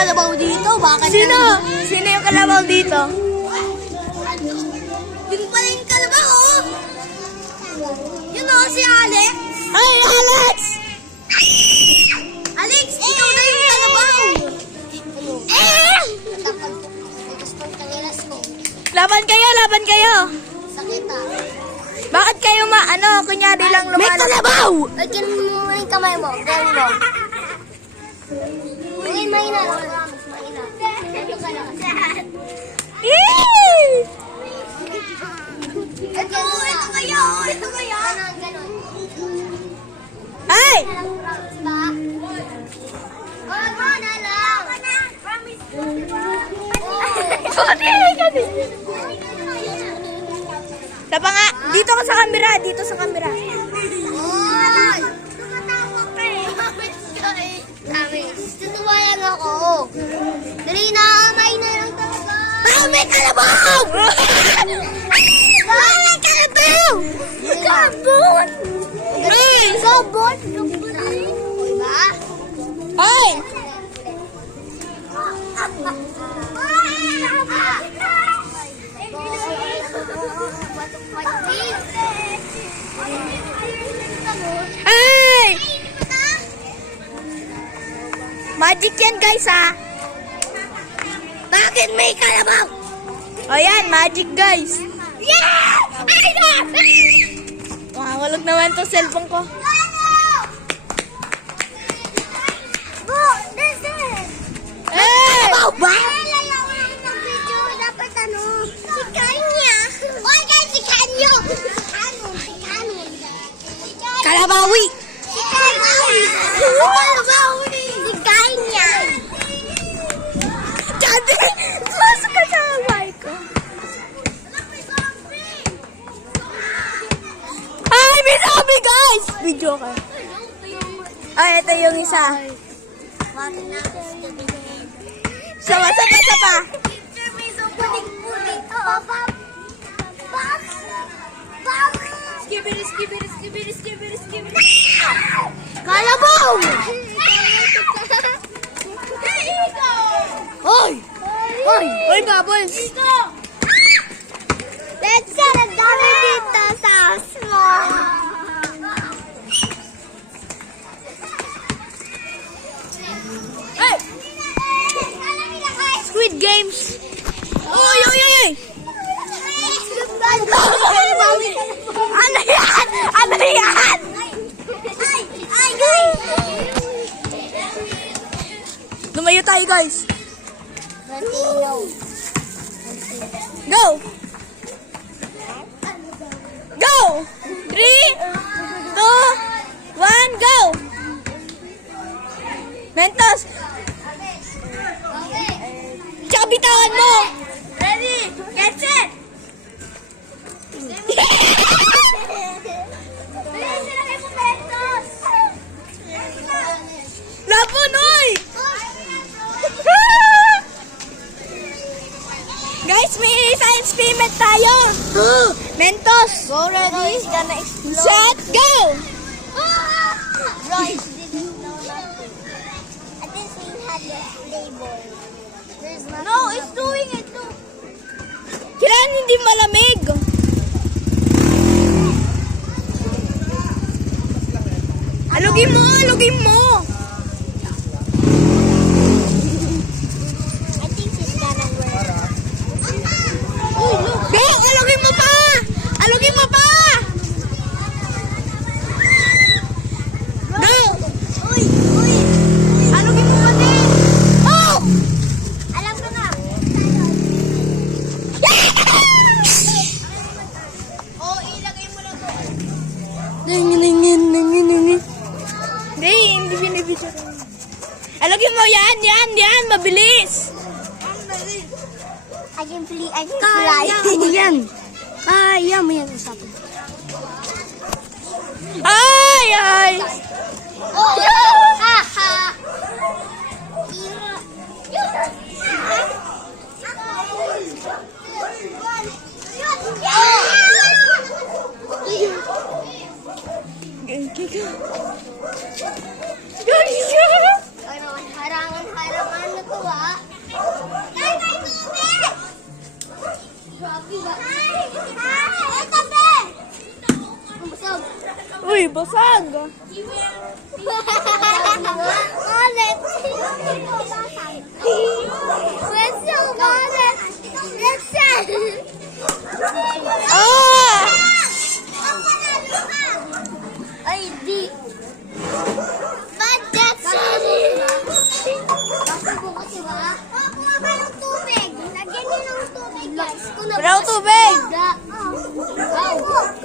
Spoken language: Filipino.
kalabaw dito? Bakit? Sino? Sino yung kalabaw dito? Yun pala yung kalabaw, oh! Yun o, si Alex! Ay, Alex! Alex, ikaw na yung kalabaw! Laban kayo, laban kayo! Sakit ah. Bakit kayo kunyari lang lumalabas? May kalabaw! Lagyan mo muna yung kamay mo. Gawin mo. Mahina. Mahina. Ito ka lang. Ito kayo! Ito kayo! Ganon. Ay! Wag mo na lang. Promise. Tapa nga, dito ka sa camera, dito sa camera. Oy! Tumatawag ka eh. Promise. Tutuwa lang ako. Dali na, may na lang talaga. May kalabaw! May kalabaw! Kabon! Ay! Kabon! Diba? Ay! Ay! Magic yan guys ha. Bakit may kalabaw? O yan, magic guys. Yeah! Ay na! Walog naman to cellphone ko. Bo, this is! Eh! Kalabaw ba? Dapat si Kanya. Oy guys, si Kanyo! Si Kano? Kalabawi! Si Kalabawi! Kalabawi! Si Kanya! Dati! Masok ka sa mic ko. Ay, may sabi guys! Video ka. Ay, ito yung isa. Sama. Skibidi. Kalabaw! Hoy! Hoy, bubbles! Let's get a dami dito sa house mo. Hey! Squid Games! Uy! Ano yan? Lumayo tayo guys. Go! Go! 3, 2, 1, go! Mentos! Tsaka bitawan mo! Ready? Get set! Labon, oy! Guys, may science experiment tayo! Mentos! Go ready? Set, go! Royce didn't know nothing. I think he had the label. There's nothing. No, it's doing it too. Kailangan hindi malamig. Alugin mo! I think he's gonna work. Go! Alugin mo pa! Go! Uy! Alugin mo pa din! Oh! Alam ko na. Oh, ilagay mo lang to. Hindi binibidyo. Alugin mo yan! Mabilis! I can fly. Kaya mo yan usapin. Ay! Oh! Ha ha! Harangan na to ah. Busog. Uy, basag. Ulit. Pwede ako ulit. Listen. Ah! Ay, di. But that's it. Bakit bukas diba? Kuha ka ng tubig. Lagyan niyo ng tubig, guys. Pero tubig.